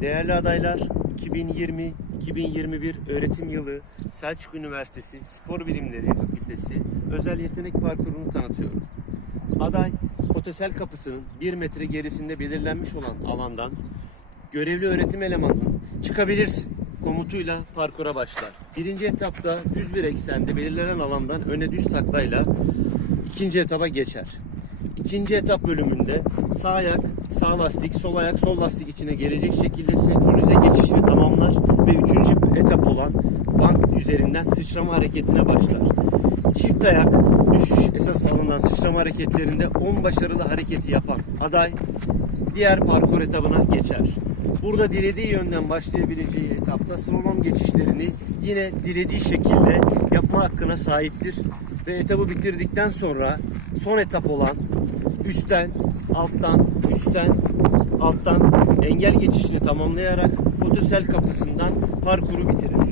Değerli adaylar, 2020-2021 öğretim yılı Selçuk Üniversitesi Spor Bilimleri Fakültesi özel yetenek parkurunu tanıtıyorum. Aday, Fotosel kapısının 1 metre gerisinde belirlenmiş olan alandan görevli öğretim elemanının çıkabilirsin komutuyla parkura başlar. Birinci etapta düz bir eksende belirlenen alandan öne düz taklayla ikinci etaba geçer. İkinci etap bölümünde sağ ayak, sağ lastik, sol ayak, sol lastik içine gelecek şekilde senkronize geçişini tamamlar ve üçüncü etap olan bank üzerinden sıçrama hareketine başlar. Çift ayak düşüş esas alınan sıçrama hareketlerinde 10 başarılı hareketi yapan aday diğer parkur etabına geçer. Burada dilediği yönden başlayabileceği etapta slalom geçişlerini yine dilediği şekilde yapma hakkına sahiptir. Ve etabı bitirdikten sonra son etap olan üstten, alttan, üstten, alttan engel geçişini tamamlayarak fotosel kapısından parkuru bitirir.